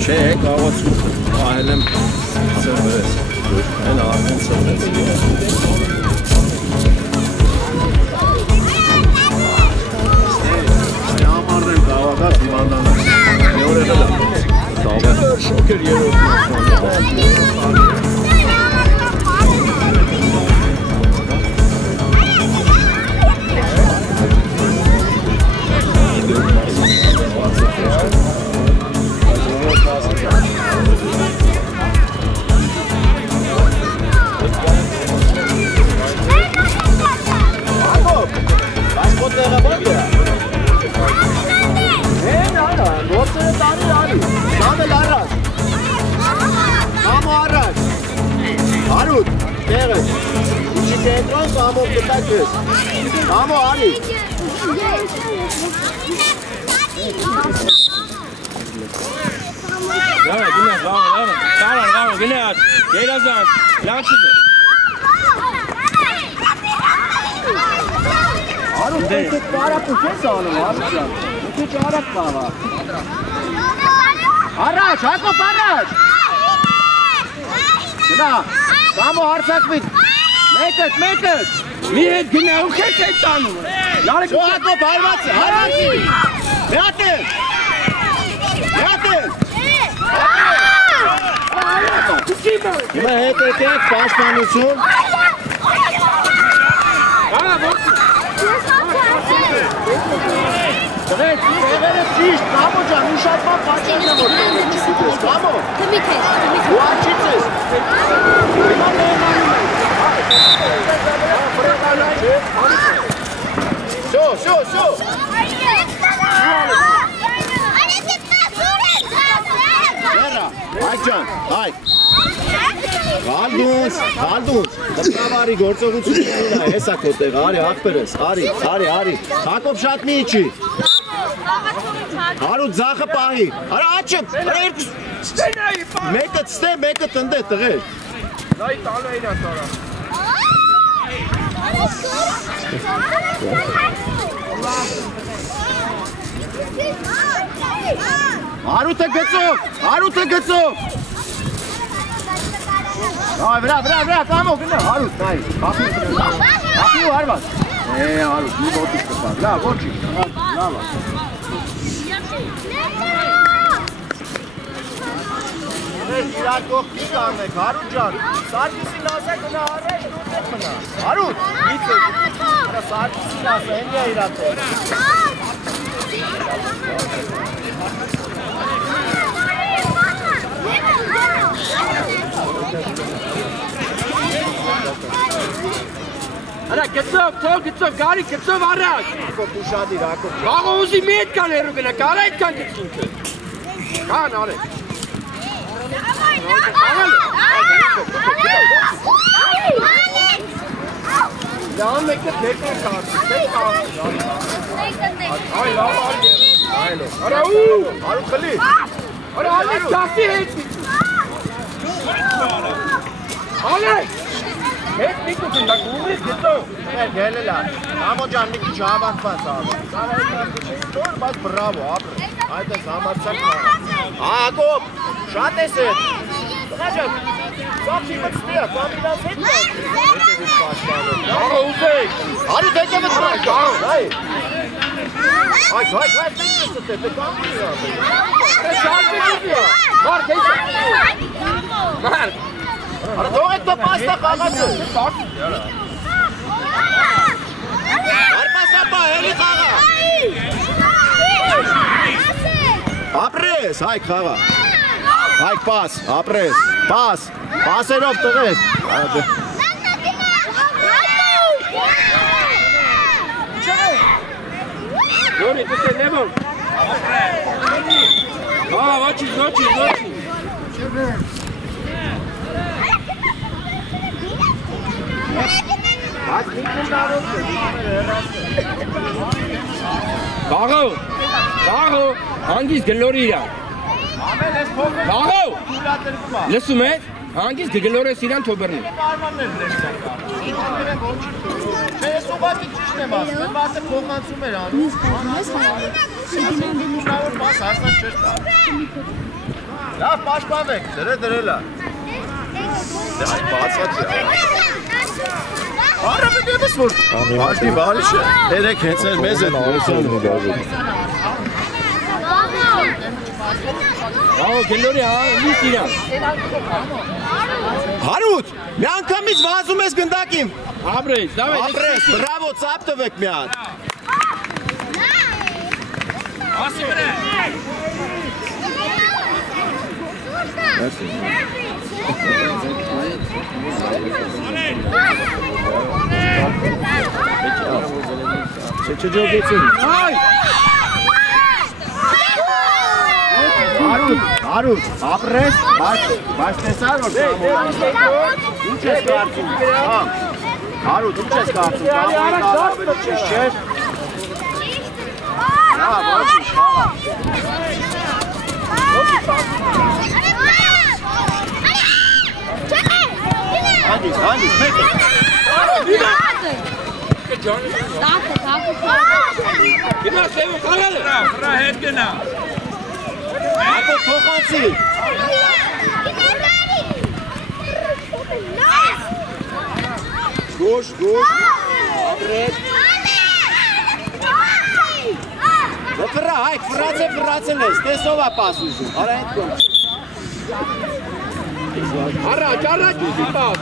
Չէ, կաղացու ահել եմ ծրվես, են արդեն ծրվես։ Այ ամարն եմ կաղակած իվանդանը, նեոր է հլա, տավը շոքեր երով Vamos, Ali! Bravo, Gilad! Jeder sagt, langsam! Arut, du bist para por que solo, Arut? Du bist para para. Arrat, Jakob, Arrat! Na, vamos, Arsak mit! Make it! Mir genau gekriegt dann. Ja, so hat man Ballwatz. Warte! Immer hätte der Pass mal nicht so. Direkt, siehst, bravo, Jan, du schaust mal falsch an der Mutter. Bravo. Du hast es. So. Հայ ջան, հայ։ Գալդուս։ Դպրավարի գործողությունն է, հեսա քո տեղ, արի ախպերս, արի։ Հակոբ շատ մի իջի։ Հարուտ ձախը պահի։ Արա աչը, արա երկու։ Մեկը ստե, մեկը տնდե տղեր։ Նայ տալու էինա տարա։ Հարութը գծով։ Այ վրա, կամո գնա, Հարութ, նայ, հապի ու հարված։ Հարութ, մի ոտիշ կպար, լավ, ոչի, լավ։ Իրար կողքի կանեք, Հարութ ջան, Սարգիսին ասա գնա արեշ, դուր մնա։ Հարութ, Սարգիսին ասա, հենի է իրատ է։ Արա, գծով, գարի, գծով առաջ։ Հակոբ ուշադիր, Հակոբ։ Գաղը ուզի մի էտ կան հերու գնա, կարա էտ կան գծինքը։ Կան արեք։ Լավ մեկը թեկը կարդի, Այ լավ արի։ Արա ու, արու խլի։ Արա ալեք ճասի հետի։ Ալեք։ Հետ միկություն, դա գումրից գծով։ Գելելա, ամո ջան մի քիչ հավաքված ավ։ Տոր, բայց բրավո, ապր։ Այդ ես համարցակ կանա։ Հակոբ, շատ ես էտ։ Տղաջակ, սապշի մծտիա, կամինաս հետ կան։ Աղը ուզեք։ Հարու դեկևը տրակ, այ։ Հայ, դեկեսը տեպ, կամինա։ Շատ դեկեսիա։ Մարդ, դեկեսը։ Մարդ։ Արա դող էտ պաստա խաղացը։ Արպասապա, էլի խաղա։ Ապրես, հայք խաղա։ Հայք պաս, ապրես, պասերով տղես։ Յորի, դուք է նեմոն։ Ոչի։ Գաղո, հանգիս գլորի իրա։ Գաղո, լսում եք։ Հանգիստ գլորես իրան թոբերնի։ Ես ուղղակի ճիշտ եմ ասում, մասը փոխանցում էր անում։ Բաս հասնած չէր տա։ Լավ, պաշտպանվեք, դրել է։ Այ բացած է։ Արավի դեպս որ բաշտի վարիշը, երեք հենց էր մեզ է նորություն ու գազը։ Ահա գլորի լիստ իրան։ Հարութ, մի անգամից վազում ես գնդակին։ Ապրես, դավայ։ Ապրես, բրավո, ծապ տվեք մի հատ։ Ասի վրա։ Չջոգեցին։ Այ։ Հարութ, ապրես, բայց տեսար որ ինչ ես կարծում։ Հարութ, ինչ ես կարծում։ Ավելի ճիշտ չէ։ Լավ, ոչինչ, խաղա։ Հանդիս, մեկ է։ Գնա սեվը խաղալ է։ Վրա հետ գնա։ Ակո փոխանցի։ Գոշ, ապրես։ Վրա, հայք, վրացել ես, տեսով է պաս ուզում, արա հետ կոմ։ Առաջ ուզի պաս,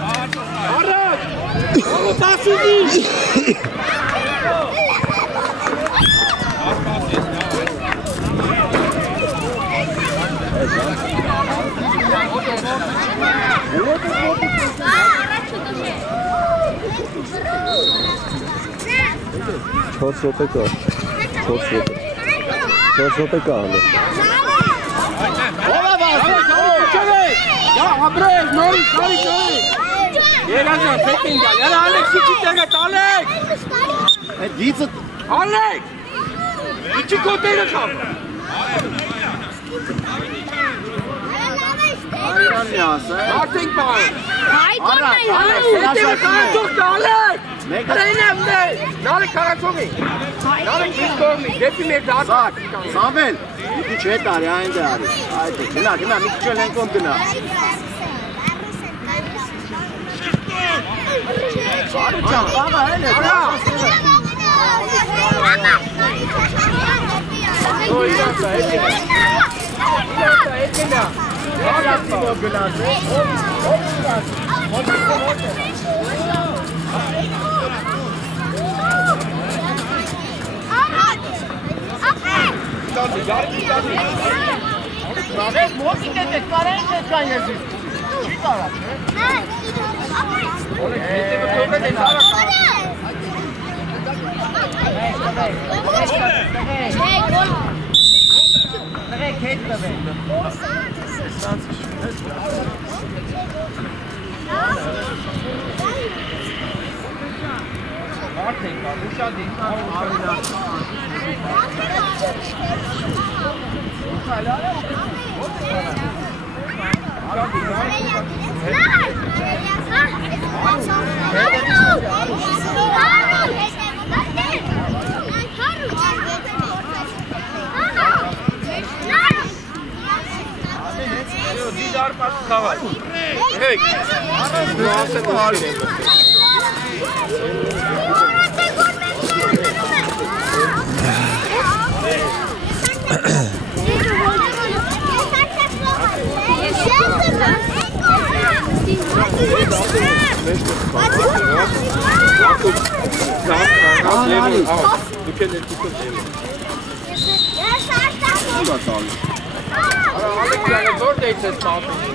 առաջ, պաս ուզի։ Չորս րոպե կա, 4 րոպե կա հանդը։ Ո՞վ է վազում։ Ապրես, նորից։ Երազան, պետք են գալ, ելա Ալեքսի չի տեղը, Ալեք։ Այդ գիծը։ Ալեք, իչի կոտերը խավ։ Այրան մի ասը։ Արդենք պահեն։ Առաջ, Հետևը կարացող կա, Ալեք։ Մեկը։ Հրենեմ դել, նալեք կարացողի։ Նալեք միս կողմի, դեպի մեր դարձակ։ Սամվել, մի քիչ հետ արի, այն դե արի։ Այդ է, գնա, մի քիչ էլ են կոմ գնա։ Արի ճան, բաղա հեն է։ Իրանցա, հետ գնա։ Իրանցի որ գնաց է։ Ես մոտիկ է դեք, կարեն չես կան եզիս։ Չի կարա, չէ։ Նրեք հետ տվեք։ Արդենք, ուշադիր, դիդար պաս խաղալ։ Հեք, նու ասեմ հարին եմ։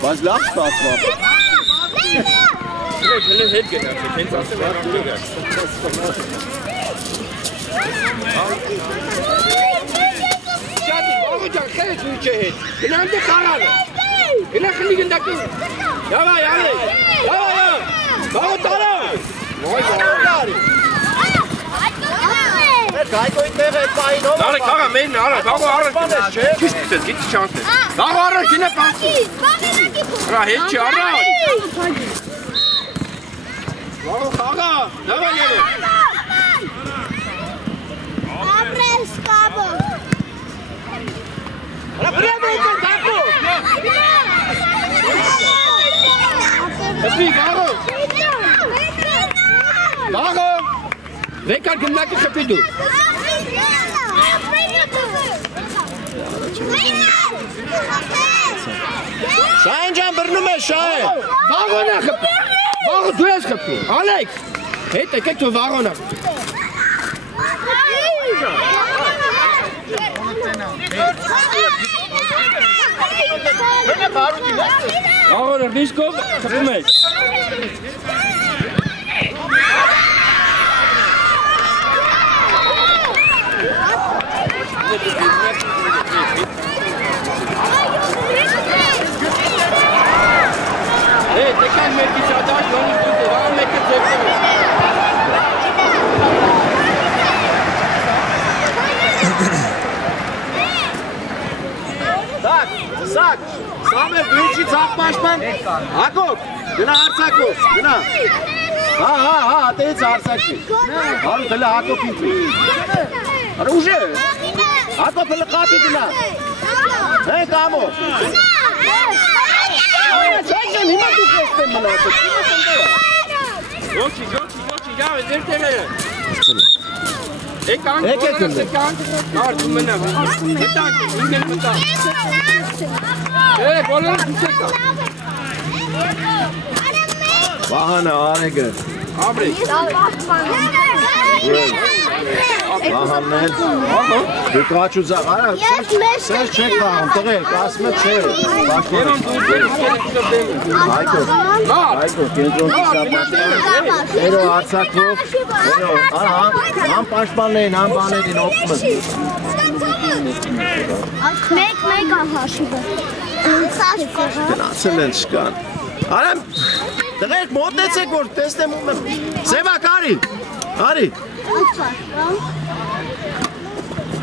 Բայց լավ ստացվա։ Հենց հետ գնաց, հենց ասեմ առանք գնաց։ Շատի, բաղո ջան, խելեց ուչ է հետ, գնան դե խարանը, գնա խլի գնդակին, յավա, յալե, յավա, բաղո տարան, նոյ բաղո տարի։ Այկոյի տեղ այդ պային ով Դարը կաղա մենն արա, բաղո առաջ Ճիշտ է, գիտի չանց է Բաղո առաջ ինը պանցի Հրա հետ չի առաջ Բաղո կաղա, նավա նևը Ապրես կաբը Հրա պրեմ է եկան դակո Հսպի, բաղո Բաղո Վեկար գմնակի խպի դու Շահեն ջան բրնում է շահեն Վաղոնա խպի Վաղո դու ես խպի Ալեք Հետ եկեք թու վաղոնա Վաղոնը ռիսկով խպում ես Տեկան մերկի շադակ, ոնից դուք վաղան մեկը ձևքում Դակ, սակ, սամ է վիրջի ծաղ պաշման Հակոբ, գնա հարցակով, գնա Հա, ատեից հարցակվի Հարու թլը Հակոբ ինձի Հարու ուժե Հակոբ թլը կապի գնա Հեն կամո Չայքն հիմա դուք եստ եմ մնացեք Յոչի, գավ է ձեր տեղերը Եկանք, բոլորս եկանք Նարդու մնավ, մտանք, ինգեն մտանք բոլորս դուք եկանք Վահանը, արեգը Աբրեք Վահաններ Դուք աչու ձաղ, արա, սենց չեք վահան, տղեք, ասմը չէ Երոն դու ձեր Հայկով, կենտրոնքի սապաշման Էրո արցակով, համ պաշպաններին, համ բաներին օգմըտ Մեկ ահաշիվը Գնացել են չկան Արամ, տղեք մոտեցեք, որ տեսնեմ Սևակ, արի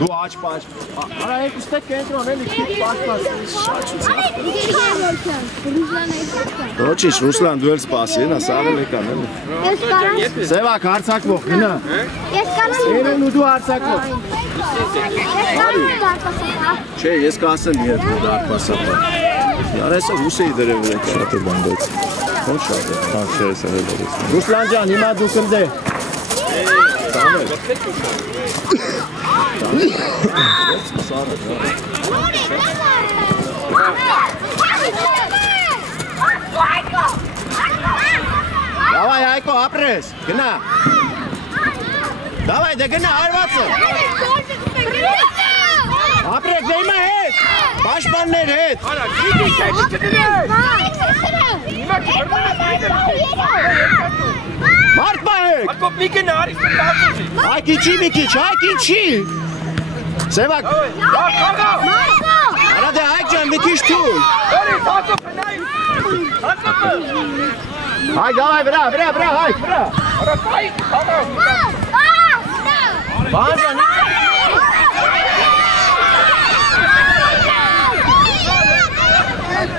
Դու աչ պաշպան Արա երկուստեք կենտրոն էլի քիչ պաշպան Ոչինչ, Ռուսլան դու էլ սպասի, նա սաղել եկան էլի Սևակ, հարցակվող, գնա Ես կանեմ Երեն ու դու հարցակվող Չէ, ես կասեմ երկու դարպասապա Արեսը հուս էի դրև եք Շատ է բանդեց Ոչ շատ է Հան չէ ես էլ դրեց Ռուսլան ջան, հիմա դու կնդե Սամել Դավայ Հայկո, ապրես, գնա Դավայ, դե գնա, հարվածը Ապրեք, դե հիմա հետ Պաշպաններ հետ Արա, գիտի կայդի կդնես Մարդ պահեք Ակոպ մի կնա, արիս կտասուզի Այ քիչի մի քիչ, այ քիչի Սևակ Արա դե Հայկ ջան, մի քիչ թույլ Որից, Ակոպը նայր Ակոպը Հայկ, դավայ, վրա, Հայկ, վրա Արա, պայիկ, համավ Բան ջան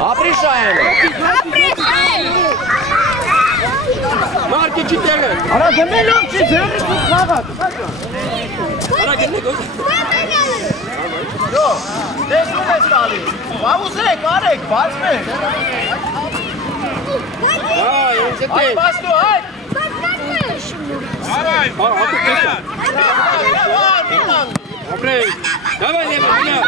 Ապրի շահեն Մարկի չի տեղը Արա դմելով չի ձերից ու խաղատ Արա գնեք Յո, տեսնում ես տալի Վավուսեք, արեք, բացմեք Այ բաստու, այ Արայ, հատու կեսա Ապրեի, դավայ նեմը, գնա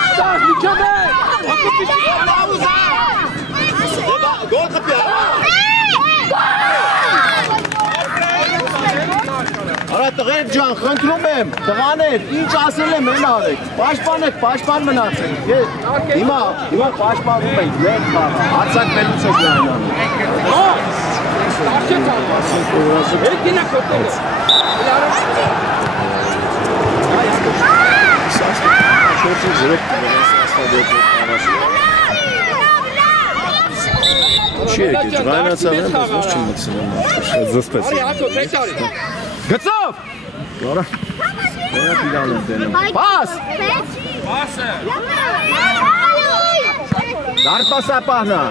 Ստաս, միջով է Ակոպի չի Գոլ խպի Արա տղեր ջան, խնդրում եմ, տղաներ, ինչ ասել եմ են արեք, պաշպան մնացեք, հիմա պաշպանում ենք, լենք խաղա, հարցակ մելուց եք լայնանում։ Արշեց ալվասին, հետ գինա կոտելը, Չի եկել, ջղայնացավ եմ, բայց ոչ չի մտցնում։ Զսպեց։ Արի, հատո, պետք արի։ Գծով։ Գորա։ Մենակ իրան եմ տենում։ Պաս։ Պասը։ Դարպասապահնա։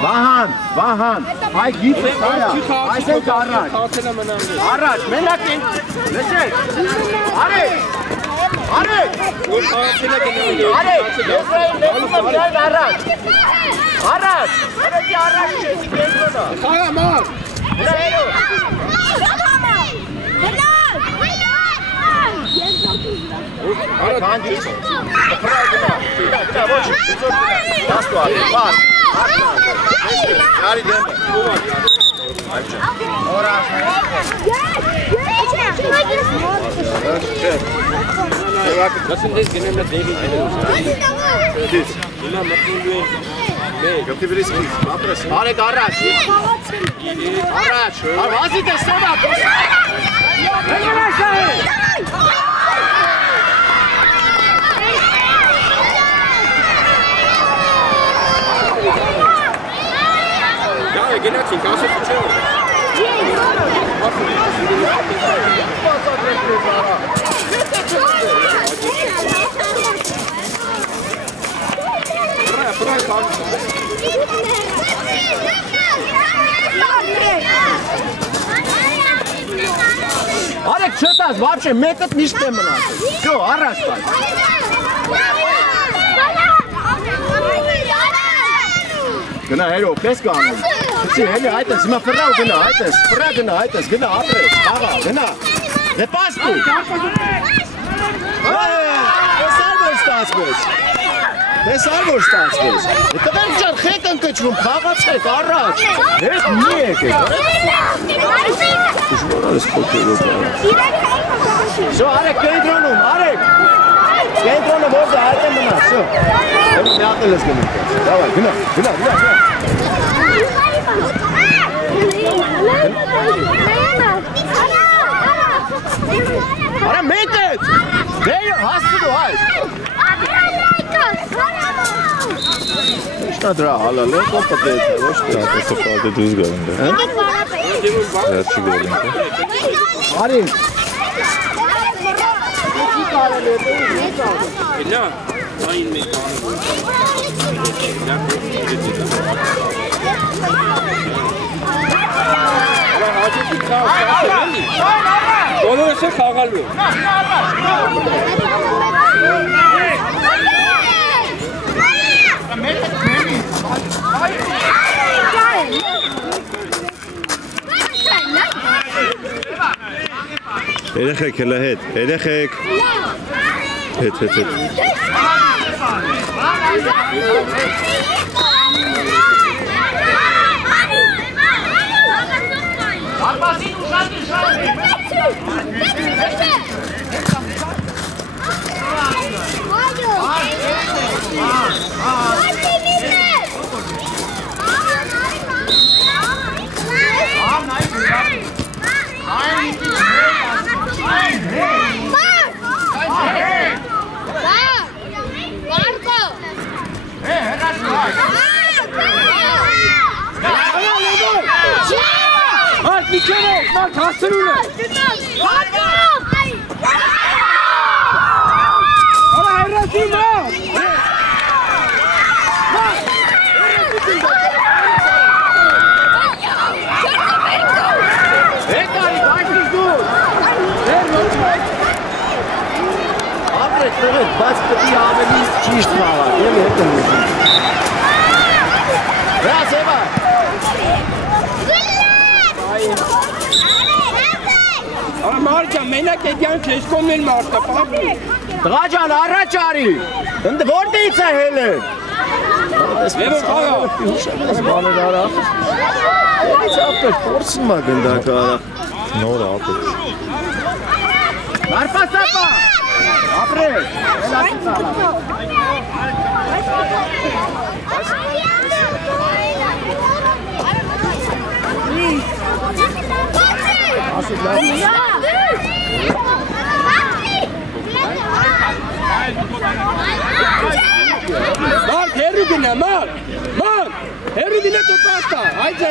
Վահան, այ գիծը սայա, այս ենք առաջ, մենակ ենք, լսեք, արեք, ես միայն առաջ, երեքի առաջ չես, կենտրոնա, խաղա մար, Քանջից, պրայ գնա, ոչ, դաստու արի, պար, Արի դեմը, որա Լասն դես գնեմ նա դեղին Դիս Հիմա մտնելու են մեկ Գտի վրիս կից, ապրես Արեք առաջ Առաջ Վազի տեսնովա Հենգրաշա է Գնացինք, ասեք չէ Արեք չտաս, վարչե, մեկըտ միշտ է մնացել Շո, առաջ տայ Գնա հերով, կես կանում Հցի, հելի, այտես, հիմա ֆրավ գնա, այտես, ֆրա գնա, այտես, գնա, ապրես, աղա, գնա Դե պասպու Տեսար որ ստացվես Տեսար որ ստացվես Տղենք ճար խետ ընկճվում, խաղացեք, առաջ Հետ մի եկեք Դժվարարս փոքրով Շո, արեք, կենտրոնում, արեք Կենտրոնը որդ է, այդ է մնա, շո Հելի միատել ես գնում Դավայ, գնա Արա մեկ էտ Դեյո, հասցնու հայ Իշնա դրա հալալ է, կոպտ է ոչ դրա Տեսը պարտը դուզ գարին դա Հեր չի գարին դա Արին Գնա, այն մեկ հաջորդի կաղ բոլորս է խաղալու Երեխեք հելա հետ, երեխեք Հետ Արպասին ուշան Մարդ միքեր է, մարդ հասցրուն է Արա հերացի մարդ Հեկարի, բաշնից դուր Ապրեք, նողեք, բայց պտի ավելի ճիշտ մաղակ, եմ հետ եմ ուզում Հրաս եվա Մարջան, մենակ էդյան չես կոմնել մարդը, պապի Տղա ջան, առաջ արի Որտից է հելը Եվը խաղա Այս բաներ արա Այս ապեր փորձում է գնդակը արա Նոր ապեր Արպասապա Ապրեք Մարդ, հերու գնա, մարդ, հերու Մինը դու պաստա, հայցե։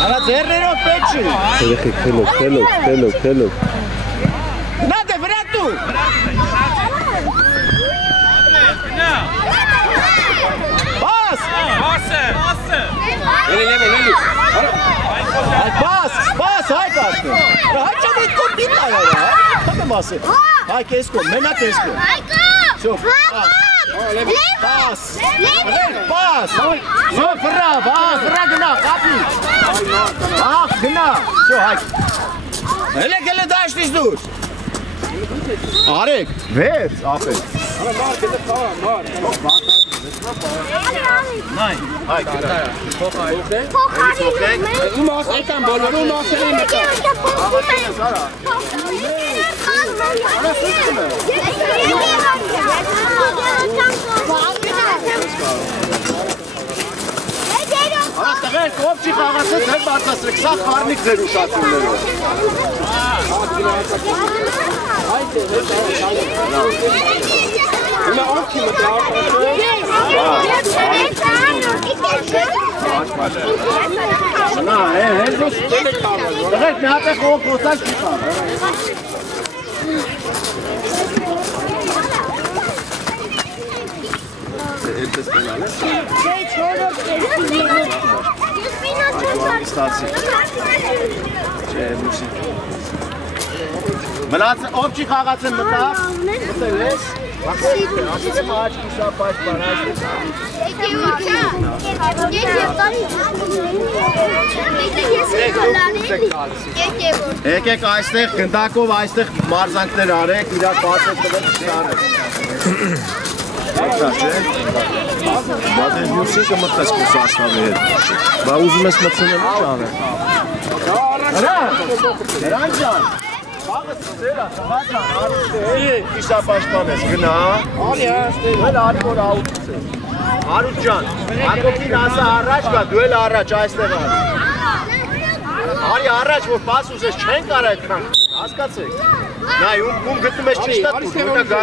Արա ձեռներով պետք չի։ Երեխեք, խելոք։ Նա դե վրա դու։ Բաս։ Էլի։ Բաս, հայ կարգը։ Հայ չեմ այդ կոպիտ այրա, հա։ Մասը։ Հայ կեսկո, մենակ կեսկո։ Շո, բաս։ Բաս։ Շո, վրա գնա, կապի։ Գնա։ Շո, հայ։ Հելը դաշտից դուրս։ Արեք, վեց, ապել։ Նայ, հայ, գնա։ Ու մաս այդան բոլորու մասերը մտա։ Տղեր, կով չի խաղացել, ձեր բարձասրեք, սա խարնիկ ձեր ուշացումներով։ Հիմա ոնքի մտա։ Նա, հենց տղեր, մի հատ է խող խոսած չի խաղ։ Մնաց ով չի խաղացել մտավ, մտել ես, ասեցեմ աչ կիսապաշ պարաշտ Եկեք այստեղ գնդակով այստեղ մարզանքներ արեք, իրար բացեք տվեք շարեք Բայց այս մյուսի կմտես կուս աշխավի հետ, բա ուզում ես մտցնել ինչ անեք։ Հրան ջան, բաղը ծերա, տղաճան, արուշ է, կիսապաշտպան ես, գնա, դու էլ արի որ աուտս է, արուշ ջան, Հակոբին ասա առաջ կա, դու էլ առաջ, այստեղ արի առաջ, որ պաս ուզես չեն կար այդքան, հասկացեք, նայ, ում գտնում ես ճիշտ ատ կուր, որտա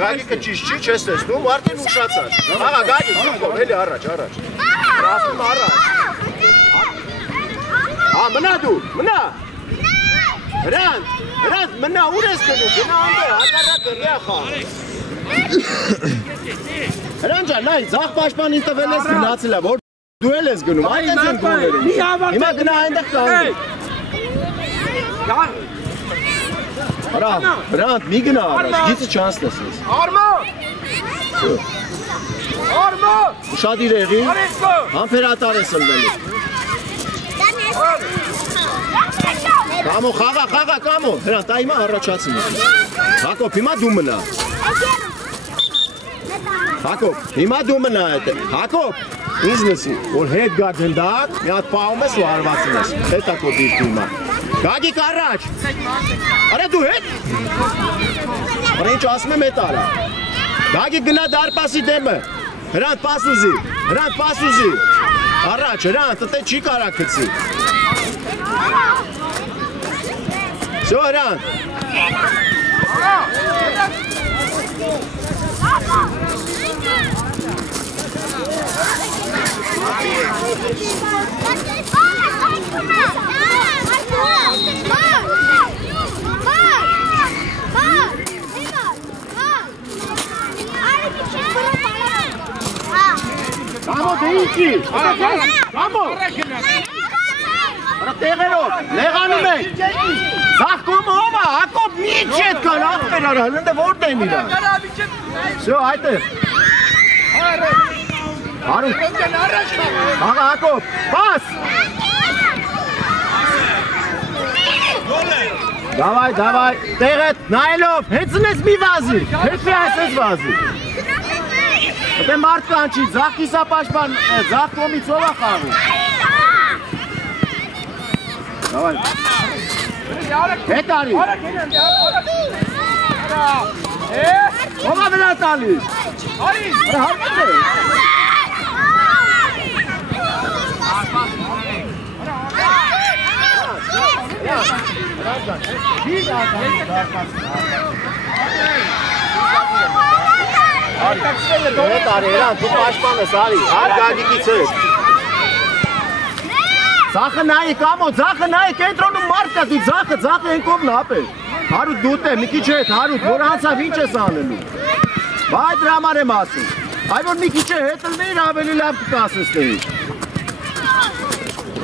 գագիկը ճիշտ չի, չես տեսնում, արդեն ուշացար, աղա գագիկ, դու կոր, էլի առաջ, ռասում առաջ, մնա դու, մնա, Հրանտ, մնա, ուր ես գնում, գնա անդեր, հակարակը ռյախա Հրանտ ջան, նայ, ձախ պաշպանին տվել ես գնացել է, որ դու էլ ես գնում, այդենց են գոները Հիմա գնա այնտեղ կանգ Հրանտ, մի գնա առաջ, գիծը չանց տեսես Արմո Ուշադիր եղի, համպերատար ես ըլվելի Կամո, խաղա, կամո, հրանտ, այմա առաջացին Հակոբ, հիմա դու մնա Հակոբ, հիմա դու մնա հետ Հակոբ, ինձ նսի, որ հետ գա դնդակ, մի հատ պահում ես ու արվածին ես Հետ ակո դիրք հիմա Գագիկ առաջ Արա դու հետ Արա ինչ ասում եմ հետ արա Գագիկ գնա դարպասի դեմը Հրանտ, պաս ուզի Առաջ, հրանտ, տե չի կարա կծի Շո հրանտ Կամո դե ինչի Կամո Արա տեղերով, նեղանում ենք Զաղկոմ հովա, Հակոբ մի իչ ետ կան, աղբեր արա, հլնդը որդ են իրա Շո, այդ է Հարուկ Աղա Հակոբ, պաս Դավայ, տեղետ, նայելով, հեցնես մի վազի, հեցի այսես վազի Դե մարդ կանչի, ձախ կիսապաշպան, ձախ կոմից ով է խաղում Դավայ Հետ արի Ո՞վ է վրա տալիս։ Արի, հարմար է։ Հետ արի, Էրան, դու պաշտպան ես, արի, գագիկից հետ։ Ձախը նայի, կամո, ձախը նայի, կենտրոնում մարդ կա, դու ձախը ենքովն ապել։ Հարութ դուտ է, մի քիչ հետ, Հարութ, որ անցավ ինչ ես անելու։ Բա այդ դրա համար եմ ասում։ Այ որ մի քիչ է հետլվեիր, ավելի լավ կկասես տեիր։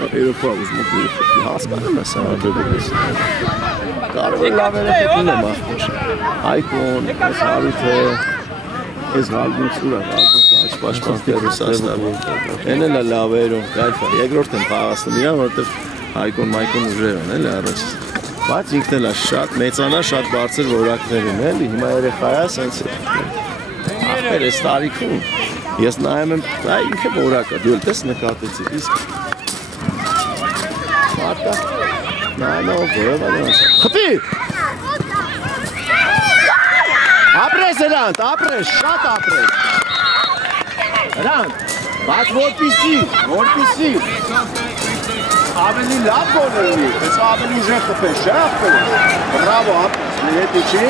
Երոքով ուզում եք հասկանում ես Անդրեյից։ Կարող է լավ երեխեքին եմ ախտոշ։ Այկոն, այս Հարութը, այս Գալգունցուրա, աչպաշպան տերուս աստավոր։ Են էլ լավ երոն, կայֆա, երկրորդ եմ պաղաստում իրան, որովհետև Այկոն ուժեր են, էլ առաջ։ Բայց ինքն էլ է շատ մեծանա, շատ բարձր որակներ են, էլի, հիմա երեխա է, սենց է։ Ախպեր ես տարիքում, ես նայում եմ, ինքը որակ է, դու էլ տես նկատեցի, իսկ Marta, no, pruébalo. ¡Japi! Apres, Erant, apres, շատ apres. Erant, բայց որպիսի. Ավելի լավ գոլի, ես ավելի ուժեղ խփել, շախել։ Բրավո, ապրես, մի հետի չի։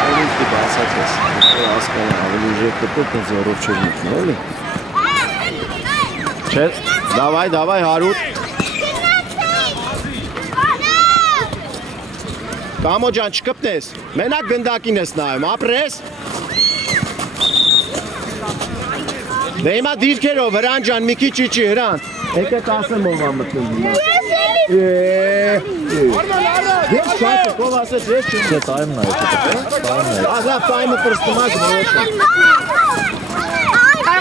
Ավելի բացած ես, հասկանում ավելի ուժեղ խփել, թե զորով չէր մտնում, էլի։ Չէ, давай, Հարութ։ Կամո ջան, չկպնես, մենակ գնդակին ես նայում, ապրես։ Դե հիմա դիրքերով, Հրան ջան, մի քիչ իջի, Հրան։ Եկեք ասեմ ով ա մտնում։ Ես շատ ով ասես, ես չեմ։ Չէ, տայմն է, Ահա, տայմը պրստումա գնոց։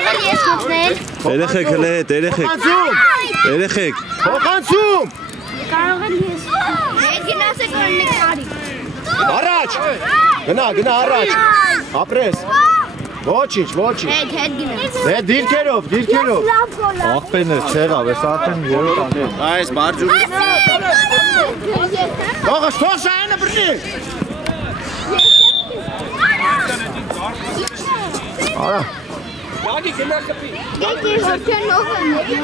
Ես մտնել։ Երեխեք հլե հետ, երեխեք։ Հոխանցում։ Կարող եմ ես։ Հետ գնացեք օրնիկ արի։ Առաջ։ Գնա առաջ։ Ապրես։ Ոչինչ։ Հետ գնաց։ Դե դիրքերով։ Աղբերներ չեղավ, ես արդեն երրորդ անգամ։ Այս բարձուրի։ Թող շայանը բռնի։ Արա։ Յանի գնա խփի։ Եկի հոգեն ով եմ։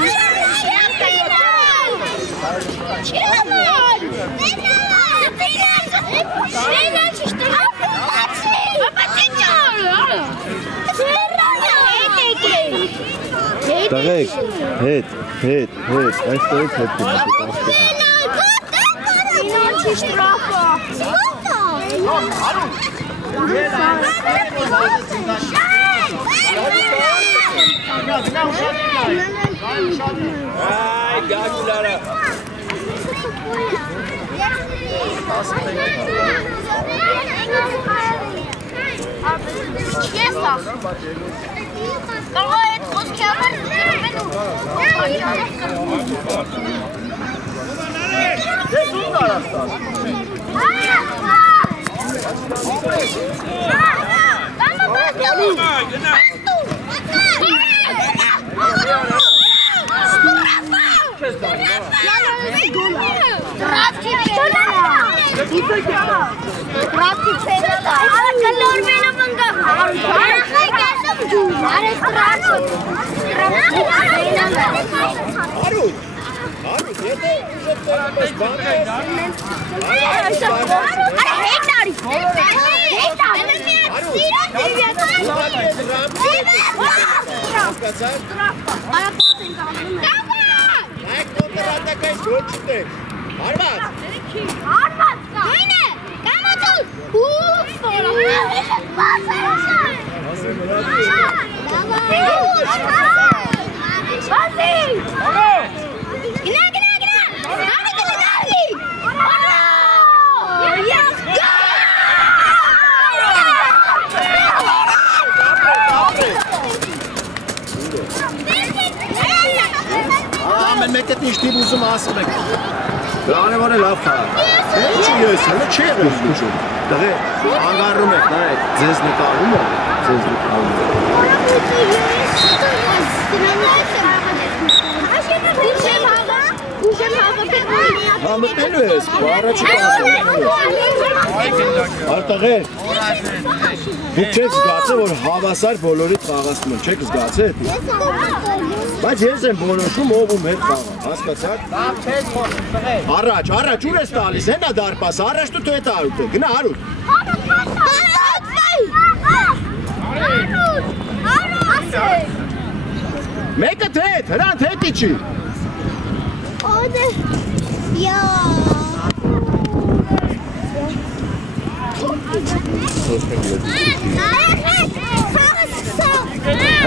Տղեկ, հետ, այստեղից հետ գնացեք Ay, Gagulара. Մեկդ ինչի ուզում ասում եք։ Կարևոր է լավ խաղ։ Ինչի ես, հələ չի եղել ուզում։ Դե անգարում եք, նայեք, ձեզ նկարում եք, Ուժեմ հաղա, Հա մտնելու ես, առաջի կասում։ Արտաղեր, դուք չեք զգացել, որ հավասար բոլորի խաղացում են, չեք զգացել։ Բայց ես եմ որոշում ով ում հետ խաղա, հասկացաք։ Առաջ, ուր ես տալիս, հենա դարպաս, առաջ դու հետ Արութ է, գնա Արութ։ Մեկը թետ, հրանտ հետի չի։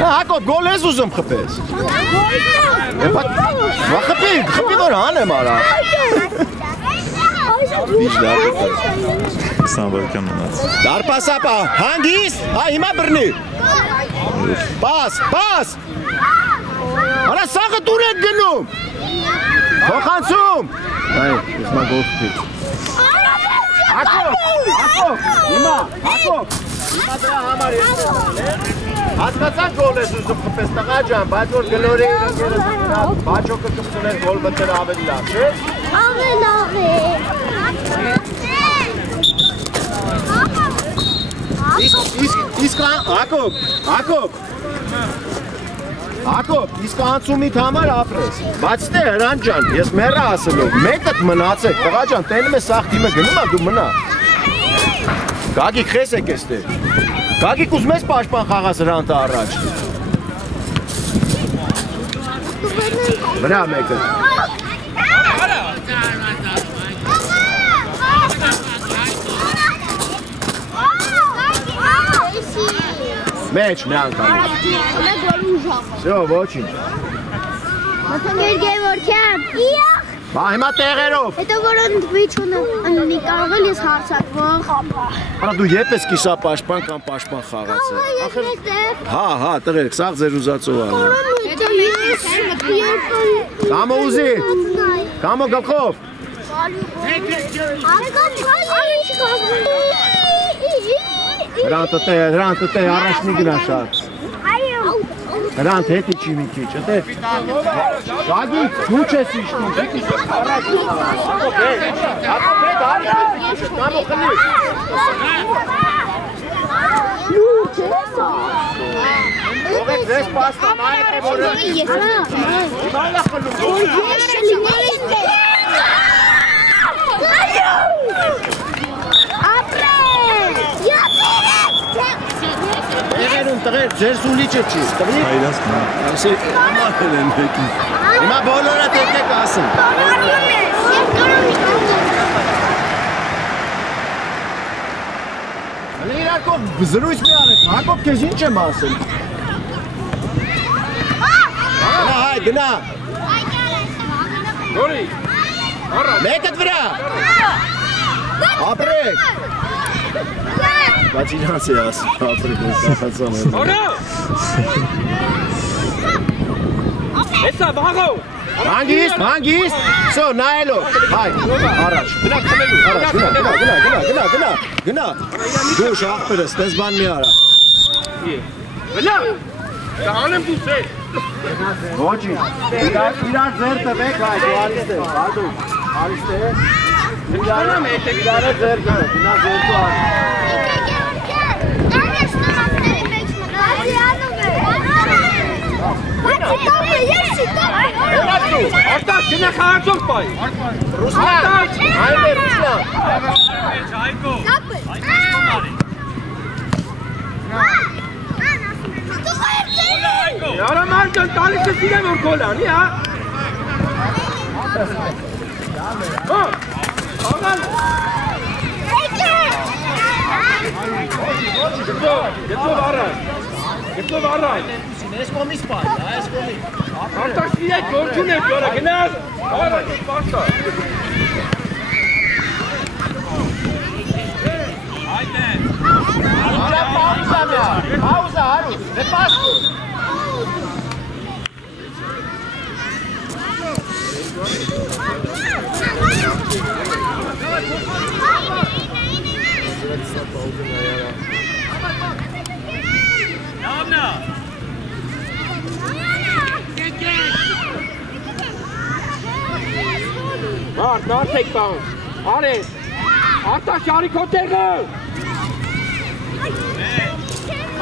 Հակոտ, գոլ ես ուզում խպես։ Խպի որ հան եմ արա։ 20 վայրկյան մնաց։ Դարպաս ապա, հանգիստ, հիմա բռնի։ Պաս։ Արա սաղը տուր եք գնում։ Փոխանցում։ Այ, ուսմա գոլ խպի։ Հակոտ, հիմա դրա համար ես հասկացան գոլ ես ուզում խպես տղա ջան, բայց որ գլորի իրենքերս բաչոկը կպցուներ գոլ մտները ավելի լավ, չէ? Ավելի լավ է։ Իսկ Հակոբ, իսկ անցումիդ համար ապրես, բայց թե հրան ջան, ես մեռա ասելով, մեկըտ մնացեք, տղա ջան, տենում է սաղ թիմը գնում է, դու մնա։ Գագիկ խես եք ես տեր, Գագիկ ուզում ես պաշպան խաղաս հրանտը առաջ։ Վրա մեկըտ։ Մեջ մի անգամ։ Всё, ոչինչ։ Գևորգյան։ Բա հիմա տեղերով։ Հետո որոնց վիճունը ըննի կարող էլ ես հարցակվող։ Արա դու եփ ես կիսա պաշտպան կամ պաշտպան խաղացել։ Հա, տղերք, սաղ ձեր ուզածով ալու։ Կամո ուզի։ Կամո գլխով։ Հրանտը տե, առաջնի գնա շատ։ Հրանտ հետի չի մի քիչ, ըտե։ Գագիկ, դու չես իշտում, հետի առաջ։ Հակոբ հետ, առաջ, կամո խլի։ Լուր չես Ողեք ձեզ պաստան, այդ է որը։ Իմանա խլում։ Տղեր, ձեր սուլիչը չի, տղիր։ Հայրասն է։ Ասի, ամանել են հեկին։ Հիմա բոլորը տետեք ասում։ Հլի իրարկով զրույց մի արեք, Հակոբ կեզ ինչ եմ ասում։ Գնա, հայ, գնա։ Մեկըտ վրա։ Ապրեք։ Բայց իրանց է ասում, ապրեք ես կախացան եմ։ Էսա, վաղով։ Հանգիստ, սո, նայելով, հայ, առաջ, գնա, դու շաղպերս, տես բան մի արա։ Գնա, անեմ դուս է։ Ոչի, իրար ձեր տվեք, հայ, դու արիստ է, իրարը ձեր գնա, գնա ձեր դու արիստ։ Արտակ, գնա խաղացող պայ։ Ռուսլան, հայր է Ռուսլան։ Արա մարկան տալիս է սիրեմ որ գոլ անի, հա։ Աղան։ Գետով առայ։ Ես կոմիս պայ, այս կոմիս։ Արտակ սիրեք, գործուն եք գորա, գնաս։ Առայ, պաստա։ Հայդե։ Pauza, Harus, de paso. Մարդ եք բան։ Արես, արտաշարի քո տեղը։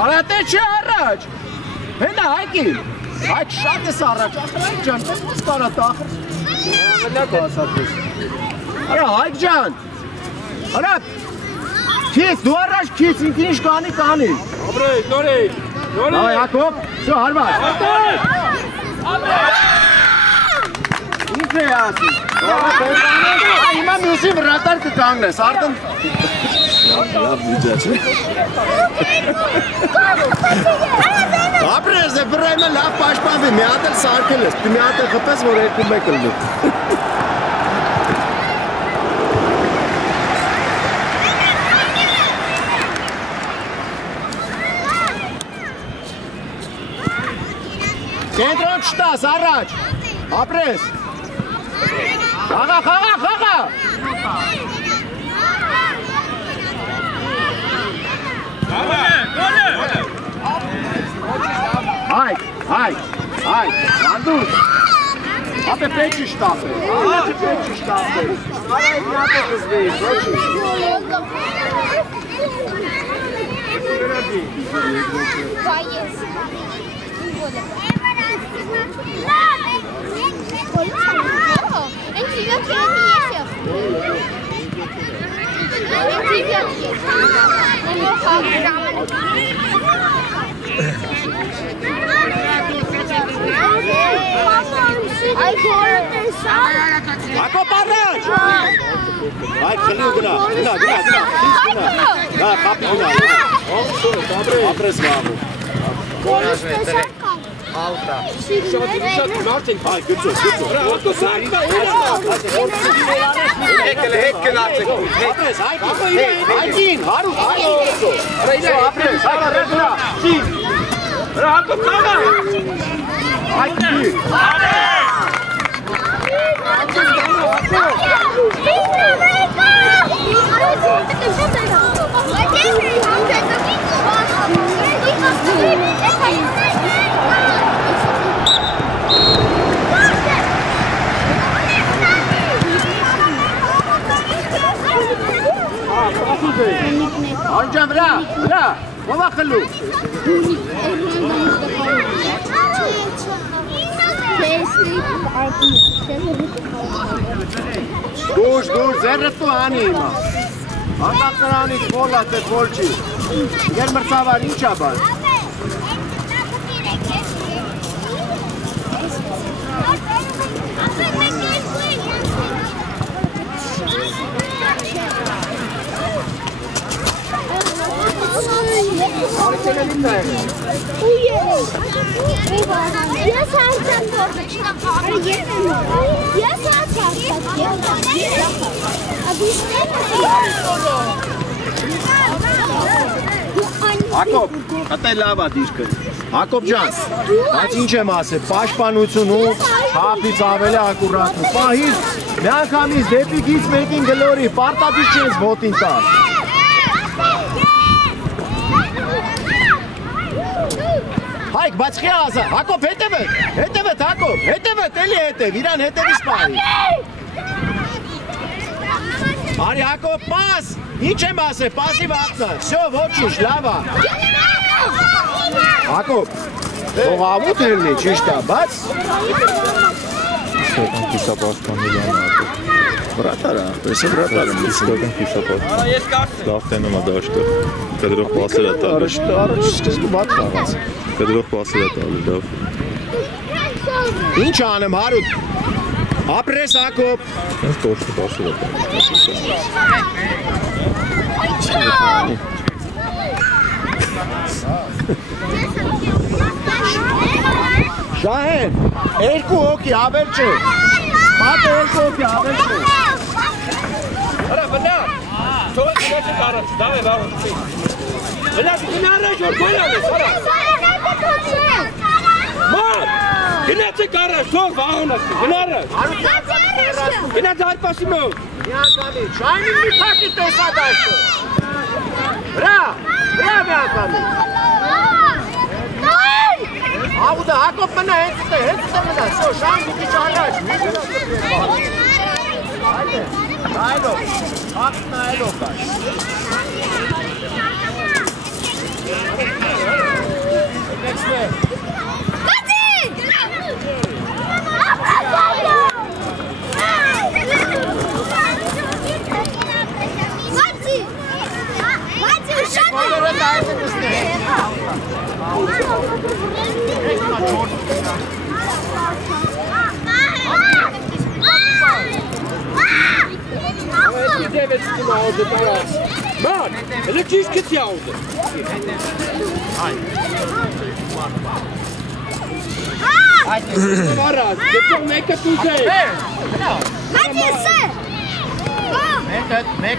Արատե չի առաջ։ Հենա հայկի։ Այդ շատ ես առաջ, ախրայք ջան, պես պես կարատ ախր։ Արա հայկ ջան։ Արա, քիծ, դու առաջ քիծ, ինք ինչ կանի։ Ապրեի, նորեի։ Այ Հակոբ, շո հարված։ Ինչ է ասի։ Հիմա մյուսի վրատար կկանգնես, արդեն։ Լավ միջաց է։ Ապրես է, վրայմը լավ պաշպանվի, մի հատ էլ սարքել ես, մի հատ էլ խպես, որ 2-1 լնու։ Կենտրոն չտաս, առաջ, ապրես։ Խաղա։ Հայ, անդուր, ապե պեչ իշտապ է, Արա իմ հատ է կզվեի, Հակոբ առաջ! Այդ խլիու գնա, գնա, խապի գնա, ապրես վաղու։ Ալտա։ Շատ մարդ ենք։ Այ, գծո։ Ոտո սարկա, Հետ գնացեք։ Ապրես, հայքին, հարու, ապրես, գնա, ճիվ։ Հակոբ կամա։ Հայքին։ Անջան վրա, ով ախլու։ Դուր, ձերրդ տու անի հիմա։ Հանդակ նրանից խոլա, թե խոլ չի։ Գեր մրցավար, ինչ աբար։ Հակոբ, ատե լավ է դիրքը։ Հակոբ ջան, բայց ինչ եմ ասել, պաշտպանություն ու չափից ավելի ակուրատն։ Պահից, մի անգամից դեպի գից մեկին գլորի, պարտադիր չես ոտին տար։ Հայք, բայց խի ասա, Հակոբ հետևետ, Հակոբ, հետևետ, էլի հետև, իրան հետևից պահի։ Արի Հակոբ, պաս, ինչ եմ ասել, պասի վաղտնա, վսյո, ոչինչ, լավա։ Հակոբ, թող ամութ հելնի, ճիշտ է, բայց։ Իսկական կիսապաշտպանների անհատը։ Վրատարը, պես է վրատարը։ Իսկական կիսապաշտպան։ Լավ տենում է դաշտը։ Կդրող պասեր է տալի։ Առաջ սկզբը բատ խաղաց։ Կդրող պասեր է տալի, լավ։ Ինչ անեմ, Հարութ։ Ապրես Հակոբ։ Հենց տոշտը պասեր է տալի։ Շահեն, երկու հոգի, հավեր չէ։ Մատը երկու հոգի, հավեր չէ։ Արա, բնա, թող գնացեք առաջ, դա է վաղ ուտի։ Բնա, գնա առաջ, որ գոյան ես, արա։ Մար, գնացեք առաջ, թող վաղ ունասի, գնա առաջ։ Գնա դարպասի մոտ։ Մի անգամի, շայնին մի թակի տեսա դաշտը։ Վրա մի անգամի։ Աղուդը, Հակոբ մնա, հենց մնա, շան մի քիչ առաջ։ Այլո, հաղթն այլո կար։ Man, ele quis que te aude. Varras, que tu make tu sei. Make it.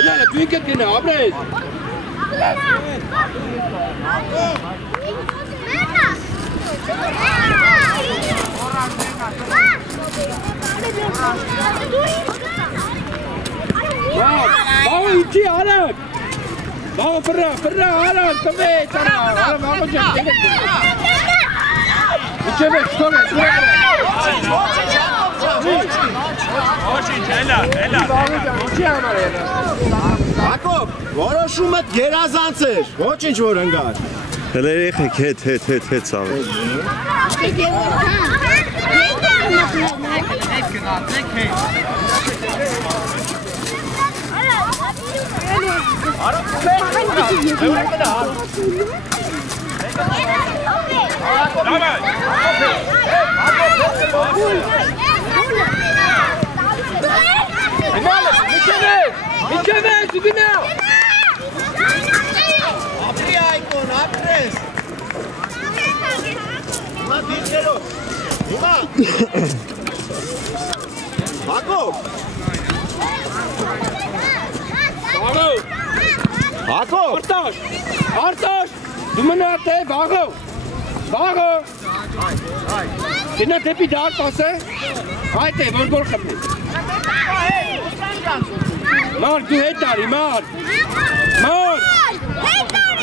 Ina la twinket que na abre. Vamos içi Aran. Vamos Ferra Aran também, cara. Vamos já. İçeri çıkma. Հակոբ, որոշումը գերազանց էր, ոչինչ որ ընկար։ Հələ երեխեք հետ ծավը։ Miçeves, genau! Ապրի այկոն, ապրես։ Հիմա դիրներով։ Հիմա։ Հակոբ։ Հակոբ։ Արտաշ, դու մնա թե վաղը։ Գնա դեպի դարպաս է, այդ է, որ գոլ խմի։ Մարկ, դու հետ տարի, Մարկ։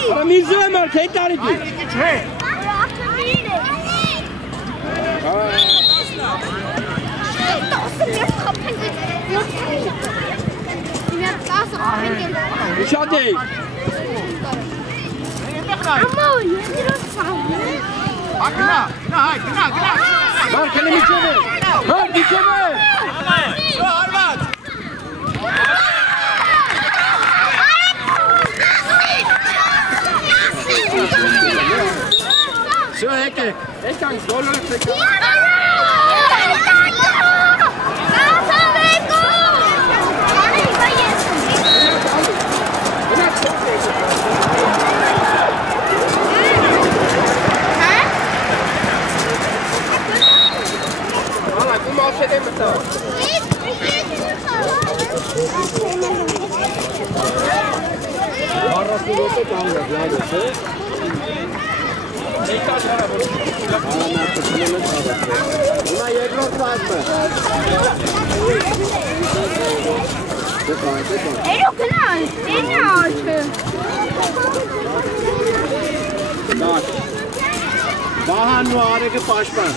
Արա միզու է Մարկ, հետ տարի դու։ Իշատ էի։ Գնա, գնա։ Մարկ, հենի միջև է։ Մարկ, միջև է։ Հարված։ Всё, եկեք։ Եկանք, բոլորս եկանք։ Հիմա երկրորդ վազը։ Էրո գնա, տենի աչը։ Վահանն ու Արեգը պաշտպան։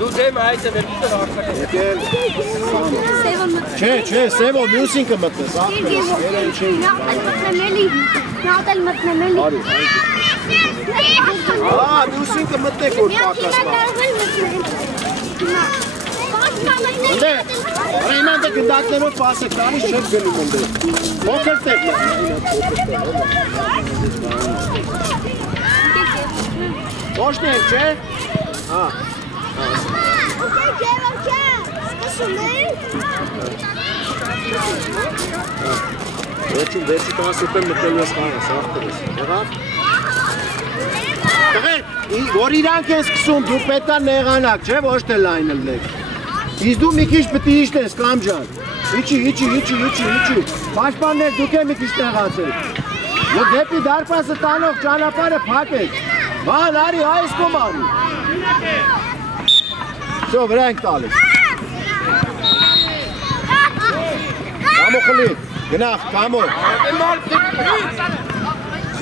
Դու դեմ այդ է վերջը հարցակը։ Եկել։ Չէ, Սևո մյուսինքը մտնես, ախպերս, երա ինչ է։ Նատել մտնեմելի։ Մյուսինքը մտնեք որ պակասպա։ Անդե, իմ անդե գնդակներով պասեք, տանից չեք գնում անդե։ Մոքր տեք։ Ոչն եք, չէ։ Վերջի տասուտ եմ մտելու ես խանս, աղտերես, եղավ։ Տղեր, որ իրանք են սկսում, դու պետա նեղանակ, չէ, ոչ թե լայն ըլնեք։ Իսկ դու մի քիչ պտի իշտես, կամջան։ Իչի։ Պաշտպաններ դուք է մի քիչ տեղացեք։ Ու դեպի դարպասը տանող ճանապարհը փակեք։ Ման, արի, այս կոմ արի։ Всё, վրա ենք տալիս։ Կամո խլի, գնախ, կամո։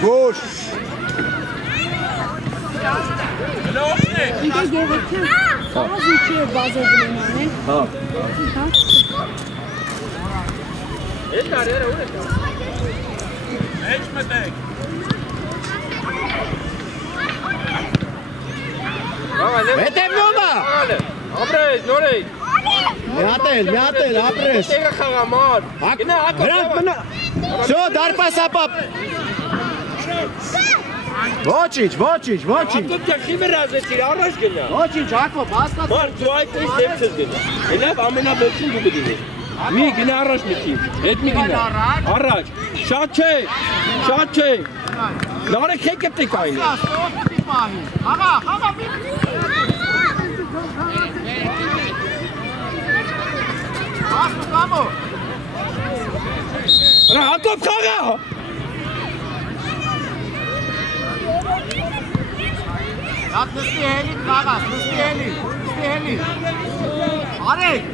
Գոշ։ Ինքը գեղեցիկ, առանց ինչի է բազով լինել։ Հա։ Էս կարերը ուր է։ Էջ մտեք։ Հետևնոմա։ Ապրես, նորեյ։ Միատել, ապրես։ Տեղը խաղամար։ Գնա հակով։ Վրանք մնա։ Всё, դարպասապապ։ Ոչինչ։ Հակով ճախի վրազեցիր, առաջ գնա։ Ոչինչ, Հակոբ, հասկացա։ Մարդ դու այդպես դեպք ես գնա։ Էլավ ամենաբերքին դու գնի։ Մի գնա առաջ մի թիմ։ Հետ մի գնա։ Առաջ։ Շատ չէ։ Նարեկ հեկեպտեք այն։ Խաղա, մի։ Հասու կամո։ Հակով խաղա։ Շատ նստի հելիտ խաղաս, նստի հելիտ։ Արեք,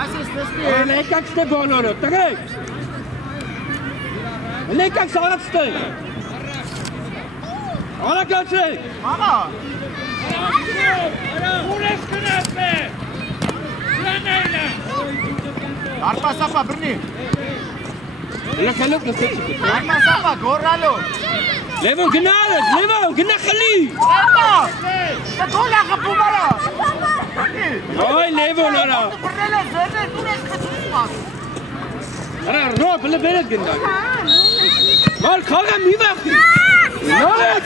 այսես նստի հելիտ։ Եկակ ստե բոլորը, տղեք։ Եկակ սաղատ ստե։ Արակացեք։ Մամա։ Ուր ես կնած է։ Լանայլը։ Դարպասապա բրնի։ Լեքելով նստեցիք։ Դարպասապա գորալով։ Լևոն գնալես, գնա խլի։ Գոլ աղապում արա։ Այ Լևոն արա։ Բրնել է զերներ, դուր ես կծուս մաս։ Արա ռոբ, լբերես գնդակ։ Մար խաղա մի վախի։ Նորեկ։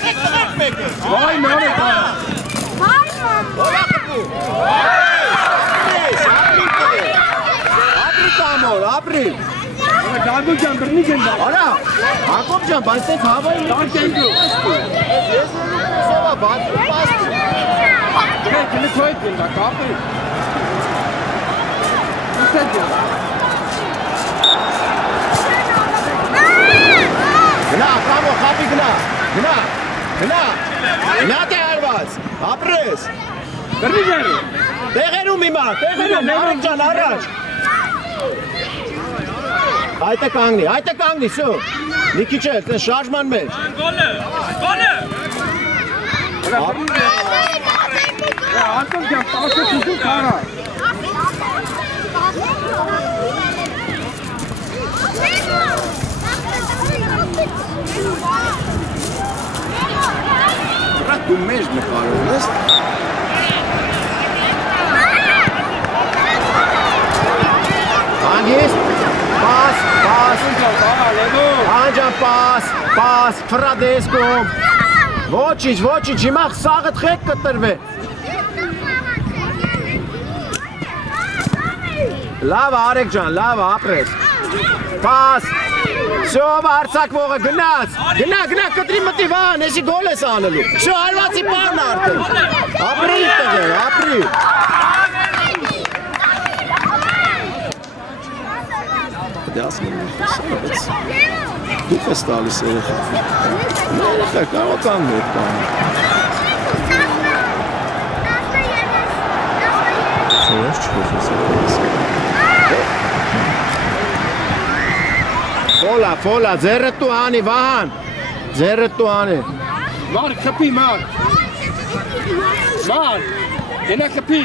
Այ նորեկ։ Գոլ աղապում։ Ապրի կամոր, ապրի։ Գագու ջան բռնի գնդակ։ Արա, Հակոբ ջան, բայց դե հավայի Տանքենջու։ ես սովա բացում պաստի։ Չէ, քնիքոյ գնդակ, ապրի։ Ուսետ ջան։ Գնա, կամո, խապի գնա։ Նա թե արված, ապրես։ Բռնի ջան։ Տեղերում իմա, Նարեկ ջան, առաջ։ Այդը կանգնի, սո։ Մի քիչ է, շարժման մեջ։ Գոլը։ Անկոմ ջան, տասը քուզու քարա։ Դու մեզ նկարում ես։ Հանգիստ, պաս, անջան պաս, ֆրադեսկում, ոչինչ, հիմա սաղըտ խեք կտրվե։ Լավ Արեկ ջան, լավ ապրես, պաս, շով արցակվողը գնաց, գնա կտրի մտի վան, էսի գոլ ես անելու, շո արվածի պարն արդեն, ապրի տղեր, ապրի։ Դե ասում եմ, դուք ես տալիս երեխա։ Երեխա կարող կանգնել կան։ Սորոշ չխոսես։ Ֆոլա, ձեռդ դու անի, Վահան, ձեռդ դու անի։ Մար, խպի, մար, գնա խպի։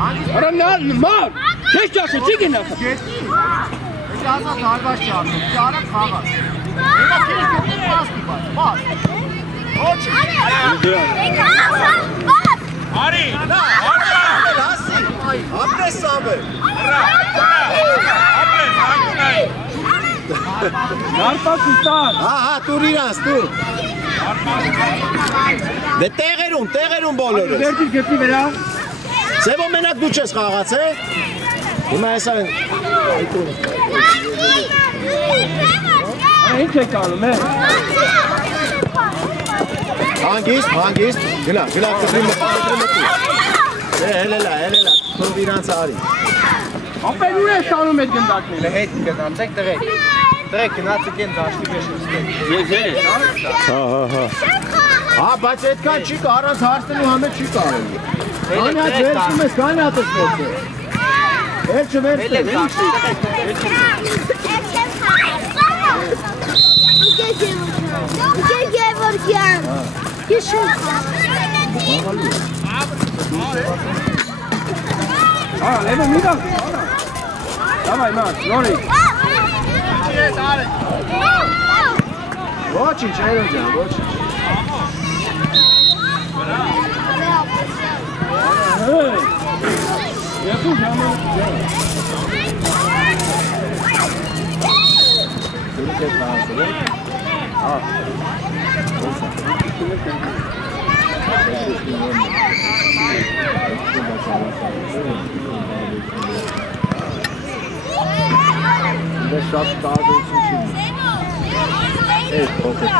Արա մար, քեզ ճաշը չի գնա։ Ճաշը դարվաշ ճաշը, ճարը խաղաս։ Եվա քեզ գտնի պաստի բաց, ոչ։ Արի, ապրես սամը։ Նարպաս ուստան։ Հա, տուր իրանց, տուր։ Դե տեղերում բոլորը։ Վերդիր գետի վերա։ Սևո մենակ դու չես խաղաց, է։ Հիմա հեսա են։ Ինչ եք անում, է։ Հանգիստ, գնա, կտրի մտի։ Հելելա, թող իրանց արի։ Ապեն ուր ես տանում էդ գնդակները։ Հետ գնացեք տղեք։ Դեք գնացեք են դաշտի բեշստեք։ Եզեն։ Հա։ Հա, բայց այդքան չի կա, առանց հարցնելու համը չի կարելի։ Քանի հատ վերցնում ես, քանի հատ ես վերցնում։ Վերջը վերցնես։ Գևորգյան։ Քիշու։ Ա, լեվը միրա։ Դավայ, մա, նորի։ Ոչինչ, այրո ջան, ոչինչ։ Երկու ժամը։ Դե շատ տարբերություն չի։ Այդ փոքր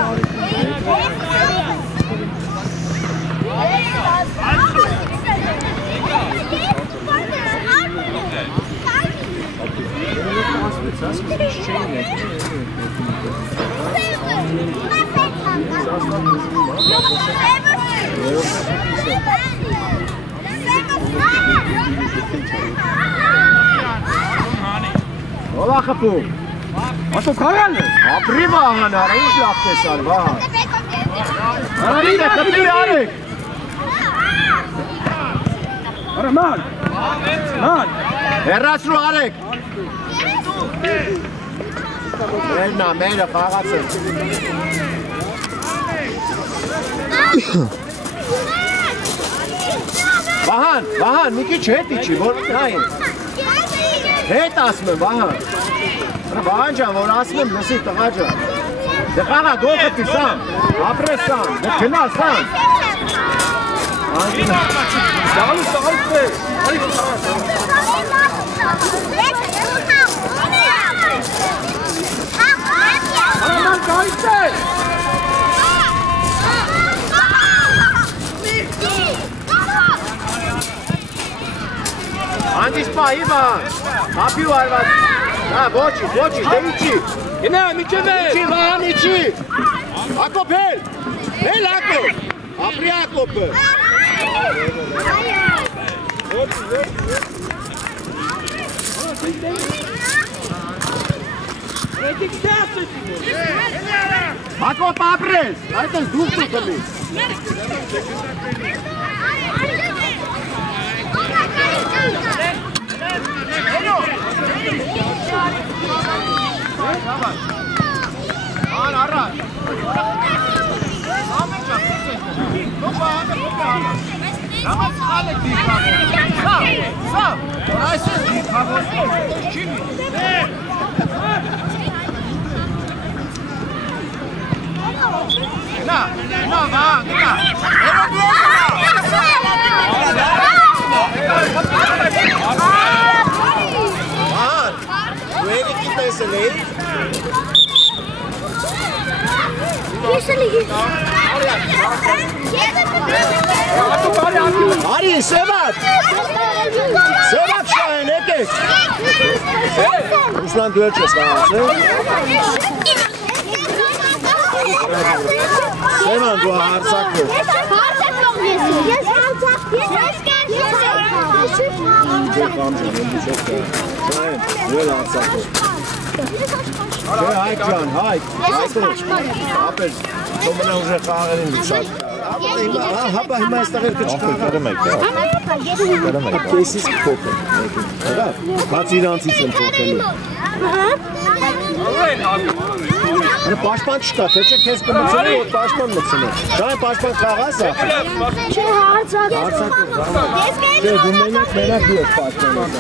Ո՞վ ախփում։ Ասո քարան է։ Ապրի վահան արա, ինչ լավ տեսար, վահան։ Արին է, խփիր արեք։ Արա ման։ Ման։ Հեռացրու արեք։ Մերը խաղաց է։ Վահան, մի քիչ հետ իջի, որ նայեն։ Հետ ասում եմ, Վահան։ Վահան ջան, որ ասում եմ, լսի տղա ջան։ Դե խաղա դոքը տիսան, ապրես սան, դե գնա սան։ Սաղալու է։ Արանան կայց է։ Անդիս պահի Վահան, հապի ու արված։ Հա, ոչի, դե իջի։ Գնա, միջև է։ Իջի, Վահան, իջի։ Ակոպ հել, Ակոպ, ապրի Ակոպը։ Ակոպ ապրես, այդ ես դուք տուտլիս։ Ան առաջ։ Ամենջան, Նամաց խալեք դիպավոր։ Սա, այս ես դիպավոր, չի մի։ Նա, Վահան, գնա։ Վահան, դու եկի տեսել էի։ Արի, Սևատ շահեն, եկեք։ Ռուսլան դու էլ չես կաղացել։ Սևան դու հարցակով։ Ես Չէ, Հայկ ջան, Հայկ, ապեր, թոմնա ուժե խաղեր են շատ։ Հապա հիմա այստեղ էլ կչկաղար։ Կեսից կփոքր, բաց իրանցից են փոքրելու։ Պաշտպան չկա, թե չէ քեզ կմցնի, որ պաշտպան մցնի։ Դա է պաշտպան խաղաս է։ Չէ, հարցակով։ Դե դու մենակ դու ես պաշտպան։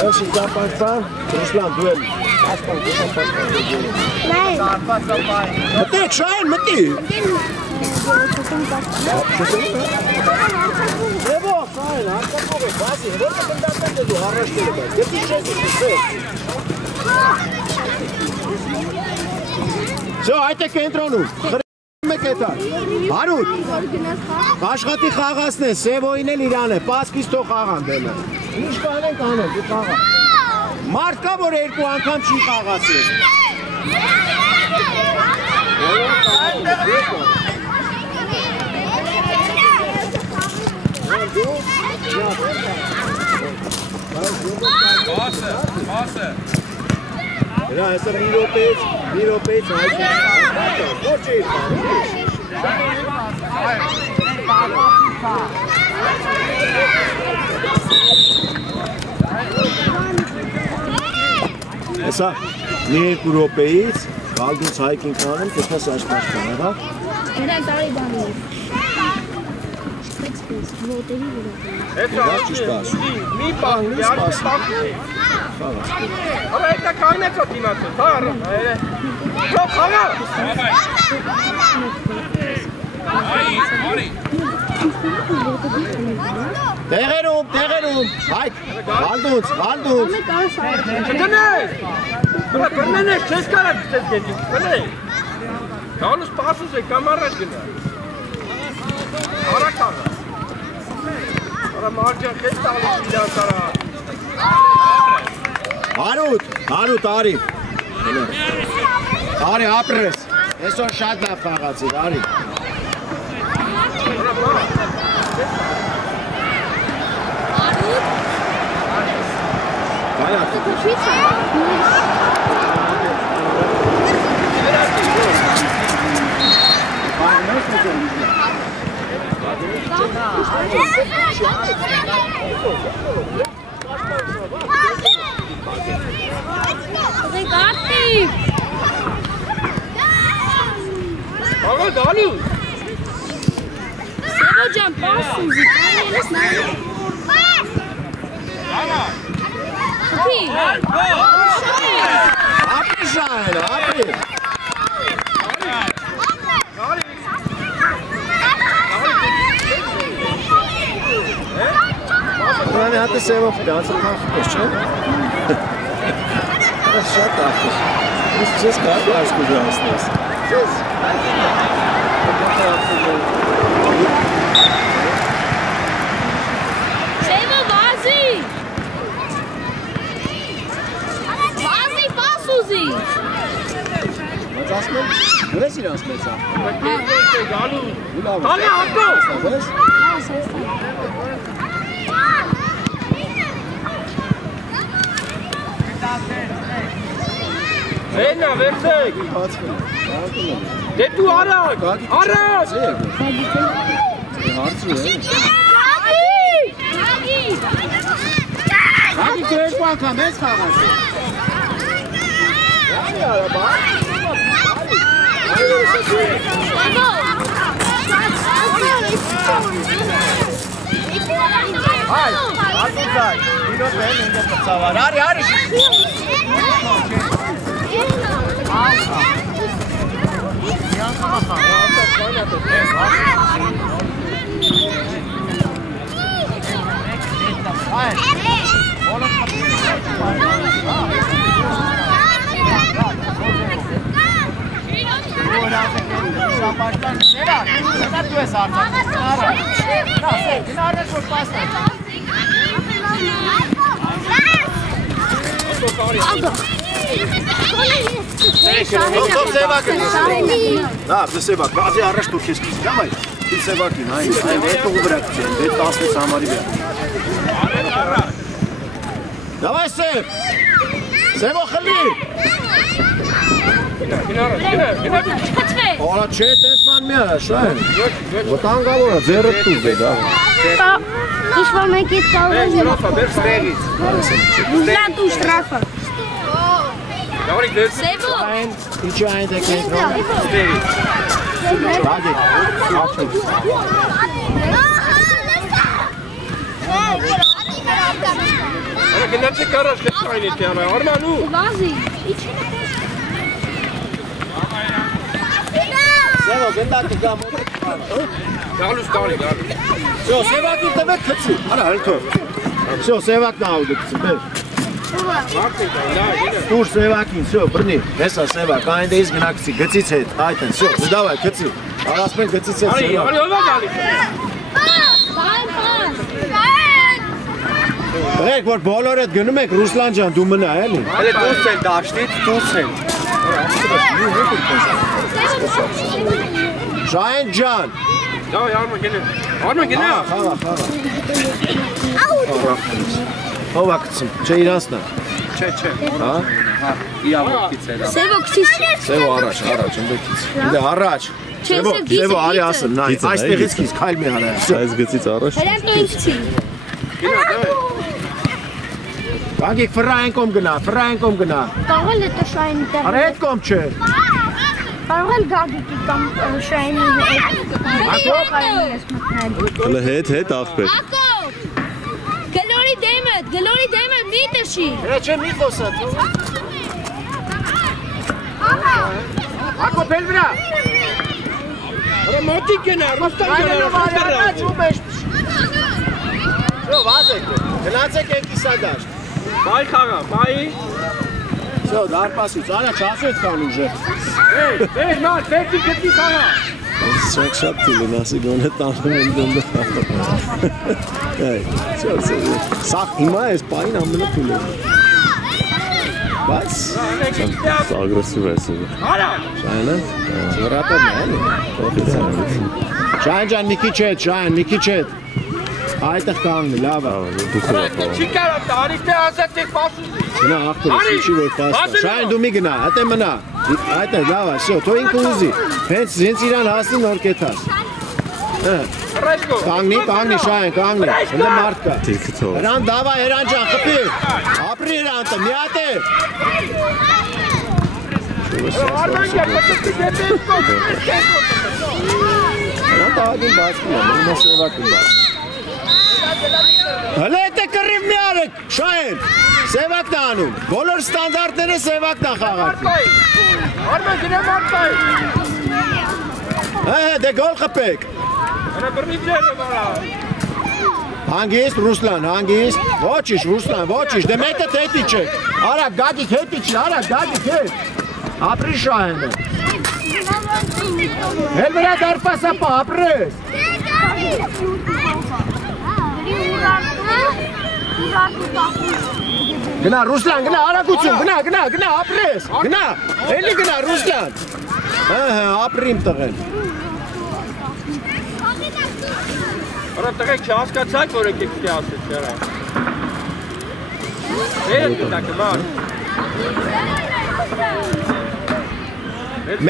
Ես իզա պաշտպան, Ռուսլան դու էլ պաշտպան։ Մտեք, շահեն, մտի։ Եվո, շահեն, հարկապող է, բասի, որ կնդատեն դու հարաշտել է, գետի չես իսես։ Շո, այդ է կենտրոնում, խրեմ եք էտա, հարուտ, աշխատի խաղասն է, սևոին էլ իրան է, պասկից թող խաղան դելը, ինչ կանենք անեն, դու խաղա, Մարդ կա, որ երկու անգամ չի խաղացել։ Բասը։ Հրա, հեսը մի րոպեից հայցի։ Որ չի Հեսա, մի երկու րոպեից գալդուց հայք ինք անում, կեթաս աշխպաշկան, հրա։ Հրան տարի բանի է։ Ոտերի վրա։ Հետո մի բան, յարդը տակի։ Արա հետա կաղնեցո դիմացո, թա առը։ Հո խաղա։ Արի։ Տեղերում, հայք, գալդուց։ Տնես, բրնենես, չես կարակ չես գետին, տնես։ Գալուս պասուս է, կամ առաջ գնա։ Արա կաղա։ Արա մարջան կես տալիս իլան տարա։ Հարութ, արի։ Արի, ապրես։ Այսօր շատ լավ խաղացիր, արի։ Արա մա։ Աղա դալու։ Սևո ջան, պաս ուզի, կանելս նայել։ Աղա։ Ապրի շայն, ապրի։ Ուրանի հատը սևով գանցը կախպես չէ։ Այս շատ ախր։ Ես չես կարդ աշկու ժանսնես։ Չես։ Սևո վազի։ Վազի պաս ուզի։ Բայց ասում եմ, ուրես իրանց մեծա։ Գալու։ Տալի հատո։ Վերնա, վերցեք։ Դե դու արագ։ Հարցու է։ Հագի դու երկու անգամ ես խաղացել։ Հայ, ալուզայ, դինոտ են ինգը պծավար, արի։ Da, de Sevak, bazı araç Türkiye'si ama bir Sevak'ın aynı. Evet, o bırakacağım. Evet, aslı samari bir. Давай, Sev. Sev o Khalil. Ola çetes man mı ya? Şahin. Vatan gavura zerret tuzde da. Ich will mir geht da. Na tu strafa. Sevo. İçi aynı da kent. Hadi. Açın. Ana gnače karaš ne trajnite, ana ormanu. Vazi. Sevo, gndaki gamo. Galus dali. Все, Sevak ite kıtsın. Ana halto. Все, Sevak da aldı kıtsın. Dur Sevak'in, все, brni. Hesa Sevak, aynı iz gnaksi, gıtsız et. Ayten, все, давай, kıtsın. Arasmen gıtsız et. Ali, ova dali. Եք որ բոլորը գնում եք Ռուսլան ջան, դու մնա էլի։ Հələ դուրս են դաշտից, դուրս են։ Շահեն ջան։ Դա Արման գնա։ Արման գնա։ Խաղա։ Ո՞վ ակցի։ Չէ իրանցնա։ Չէ։ Հա։ Իավոքից է դա։ Սևոքցից։ Սևո առաջ, ընդդեկից։ Դե առաջ։ Սևո արի ասեմ, նայ, այստեղից քիզ քայլ մի արա։ Այս գծից առաջ։ Հրան ինքցի։ Գնա, դա։ Գագիկ ֆրային կոմ գնա։ Կարող է դա շայնի տեղ։ Արա այդ կոմ չէ։ Կարող եմ գագիկի կամ շայնի հետ։ Հələ հետ աղբեր։ Ակո։ Գլորի դեմը մի տշի։ Դե չէ մի խոսա։ Ակո բել վրա։ Արա մոտիկ գնա, Ռուստան գնա։ Շո վազեք։ Գնացեք եք իսադաշ։ Բայ խաղա, բայ։ Շո դարպասից, արա չասեց կան ուժը։ Էй, նար, դեպի գտի խաղա։ Շատ տիլին ասի գոնե տանում են դնդը խաղը։ Սաղ հիմա ես պային ամենը տուլ եմ։ Բայց ագրեսիվ է սևը։ Արա։ Շայնը։ Զորատորն է, էլի։ Շայն ջան, մի քիչ հետ։ Այդտեղ կանգնի, լավ է։ Չի կարա, արիստե ասած եք պասուսի։ Գնա ախպեր, ինչի որ պաստա։ Շայն դու մի գնա, հետո մնա։ Այդտեղ լավ է, շո, թո ինքը ուզի։ Հենց իրան հասնի նոր կեթար։ Կանգնի, Շայն, կանգնի։ Հենց մարդ կա։ Թիրքը թող։ Հրան դավա, Հրան ջան, խփի։ Ապրի Հրանտը, մի հատ է։ Արման գերպատի դեպի կոչ։ Հրան տաղագին բացկում է, մենա սևակին բաց։ Հլե էտե կռիվ մի արեք, Շահեն, սևակն է անում, բոլոր ստանդարտները սևակն է խաղարկում։ Արման գնա մարդայ։ Դե գոլ խպեք։ Արա բրնիվ ջերը բարա։ Հանգիստ, Ռուսլան, հանգիստ, ոչիշ, Ռուսլան, ոչիշ, դե մետը հետի չեք, արա գագիկ հետի չի, արա գագիկ հետ, ապրի Շահենը։ Հել վրա դարպասապա, ապրես։ Գնա Ռուսլան, գնա արագություն, գնա, ապրես, գնա, էլի գնա Ռուսլան։ Ապրիմ տղեն։ Արա տղեք չհասկացաք, որ եկեք պիտի ասեց յարա։ Հետ գտակը մար։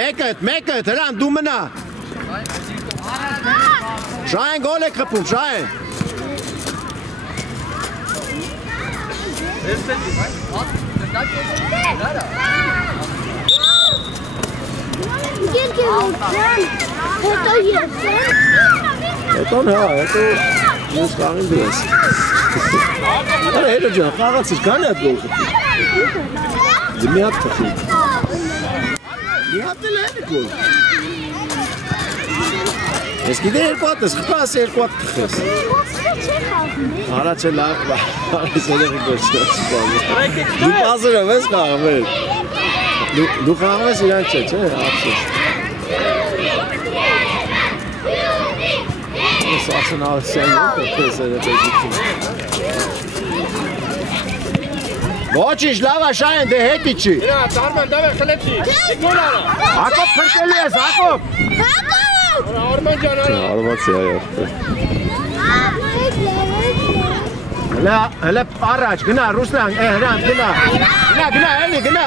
Մեկը, Հրան, դու մնա։ Շահեն գոլ եք խփում, Շահեն։ Հետո ես խաղին դրես։ Արա հետո ջան, խաղացիր, կան է այդ գոլ խփի։ Մի հատ խփի։ Մի հատ էլ է գոլ։ Ես գիտե երկու հատ ես, խփաս երկու հատ խփես։ Արա չէ լավ, այս երեղի գոլ չես սպանում։ Դու պազրով ես խաղում ես։ Դու խաղում ես իրան չէ, չէ, ապսես։ Ես ասեն ավսյան յոտ է կես է դեպեջիքին։ Ոչիշ, լավ է Շահեն, դե հետի չի։ Իրա, Արման, դավեր խլեցի։ Գոլ արա։ Հակոբ փրկելի ես, Հակոբ։ Արման ջան, արա։ Արվացի այո։ Հələ առաջ, գնա, Ռուսլան, Հրան, գնա, էլի, գնա,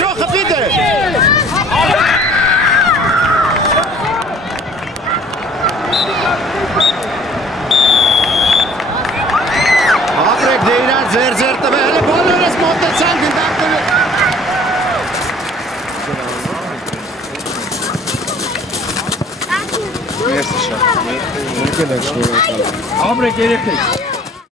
Շո խփի դե։ Ապրեք դե իրան ձեր տվե, հələ բոլորս մոտեցան գնդակ տվե։ Մերսի շատ, Ապրեք երեքեք։